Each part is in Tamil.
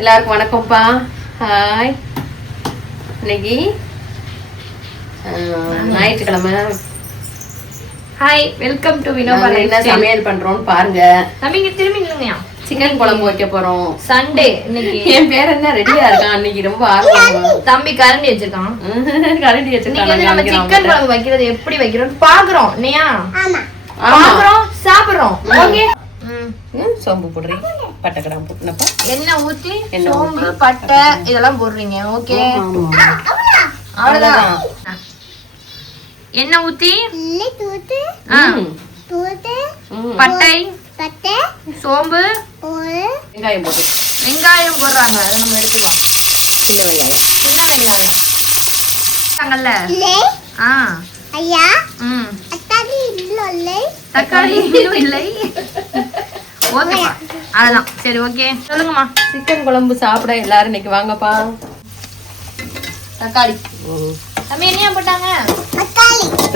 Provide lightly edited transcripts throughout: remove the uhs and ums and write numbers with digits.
எல்லாருக்கும் வணக்கம்ப்பா. ஹாய். இன்னைக்கு ஞாயிற்றுக்கிழமை. Hi, welcome to Vinoba. என்ன சமையல் பண்றோம்னு பாருங்க. தம்பிங்க திரும்பி இல்லையா? சிக்கன் குழம்பு வைக்க போறோம். சண்டே இன்னைக்கு. என் பேர் என்ன ரெடியா இருக்கான். இன்னைக்கு ரொம்ப ஆர்வமா தம்பி கரண்டி வச்சிருக்கான். கரண்டி வச்சிருக்கான். நம்ம சிக்கன் குழம்பு வைக்கிறது எப்படி வைக்கிறோம் பாக்குறோம். இல்லையா? ஆமா. பாக்குறோம், சாப்பிடுறோம். ஓகே. சோம்பு போடுறீங்க, பட்டை கிராம்பு போட்டுனப்பா, எண்ணெய் ஊத்தி சோம்பு பட்டை இதெல்லாம் போடுறீங்க. ஓகே, அவ்வளவுதான். எண்ணெய் ஊத்தி பட்டை சோம்பு வெங்காயம் போட்டு வெங்காயம் போடுறாங்க. அதை நம்ம எடுத்துக்கலாம். சின்ன வெங்காயம் தக்காளி இல்லை. ஓகேப்பா, அதெல்லாம் சரி. ஓகே, சொல்லுங்கம்மா. சிக்கன் குழம்பு சாப்பிட எல்லாரும் இன்னைக்கு வாங்கப்பா. தக்காளி தம்பி என்னையா போட்டாங்க?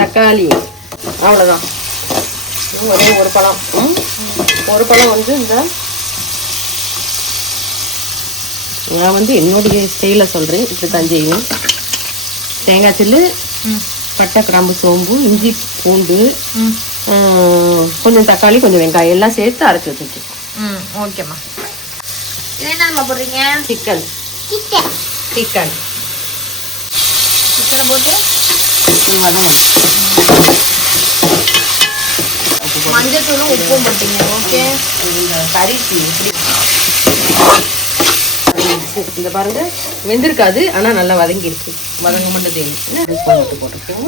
தக்காளி அவ்வளோதான். ஒரே ஒரு பழம். ஒரு பழம் வந்து இந்த நான் வந்து என்னுடைய ஸ்டைலில் சொல்கிறேன். இப்படி தான் செய்வேன். தேங்காய் சில்லு, பட்டை கிராம்பு சோம்பு, இஞ்சி பூண்டு, கொஞ்சம் தக்காளி, கொஞ்சம் வெங்காயம் எல்லாம் சேர்த்து அரைச்சி வச்சுருக்கேன். ஓகேம்மா. இது என்னம்மா போடுறீங்க? சிக்கன் சிக்கனை போட்டு மஞ்சத்தூளும் உப்பும் போட்டீங்க. ஓகே, கறிக்கு இந்த பாருங்க, வெந்திருக்காது, ஆனால் நல்லா வதங்கி இருக்கு. வதங்க மட்டும் தேவை. போட்டுருக்கோம்.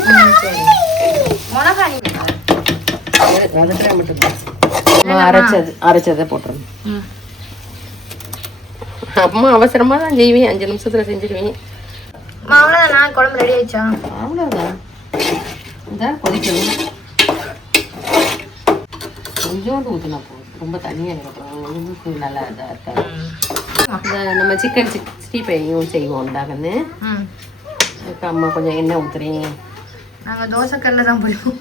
மிளகா வதக்கிற மட்டும் அரைச்சதை போட்டுருங்க. அம்மா அவசரமா தான் செய்வேன், 5 நிமிஷத்துல செஞ்சிருவேன். அவ்வளோதான். குழம்பு ரெடி ஆயிடுச்சா? அவ்வளோதான். இந்த கொதிக்கணும். கொஞ்சோண்டு ஊற்றினா போதும், ரொம்ப தண்ணியாக இருக்கணும். நல்லா இதாக இருக்காது. நம்ம சிக்கன் 65 செய்வோம் உண்டாங்கன்னு. அம்மா கொஞ்சம் எண்ணெய் ஊற்றுறேன். நாங்கள் தோசைக்கல்ல தான் போடுவோம்.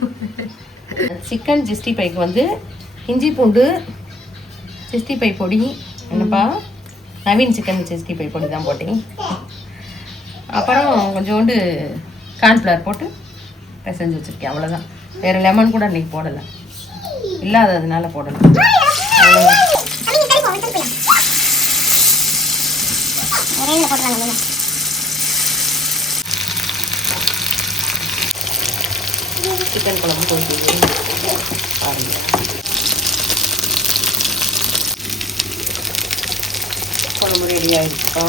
சிக்கன் 65 வந்து இஞ்சி பூண்டு 65 பொடி, என்னப்பா நவீன் சிக்கன் 65 பொடி தான் போட்டேன். அப்புறம் கொஞ்சோண்டு கார்ன்ஃப்ளவர் போட்டு பிசைஞ்சு வச்சுருக்கேன். அவ்வளோதான். வேறு லெமன் கூட அன்றைக்கி போடலை, இல்லாததுனால போடலை. சிக்கன் குழம்பு போட்டு பாருங்க. குழம்பு ரெடி ஆகிடுச்சுப்பா.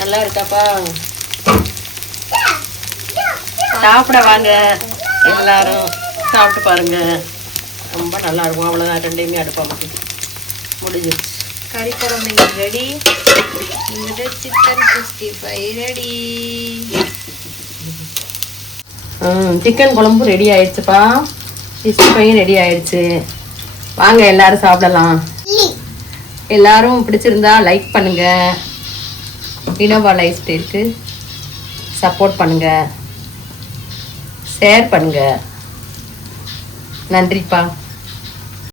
நல்லா இருக்காப்பா. சாப்பிட வாங்க எல்லாரும், சாப்பிட்டு பாருங்க. ரொம்ப நல்லா இருக்கும். அவ்வளோதான், ரெண்டையுமே அடுப்பா மட்டும் முடிஞ்சிருச்சு. கறி குழம்பு ரெடி. இங்கிட்ட சிக்கன் 65 ரெடி. சிக்கன் குழம்பு ரெடி ஆயிடுச்சுப்பா. 65 ரெடி ஆயிடுச்சு. வாங்க எல்லாரும் சாப்பிடலாம். எல்லாரும் பிடிச்சிருந்தா லைக் பண்ணுங்க. வினோபா லைஃப் ஸ்டைலுக்கு சப்போர்ட் பண்ணுங்க, ஷேர் பண்ணுங்க. நன்றிப்பா.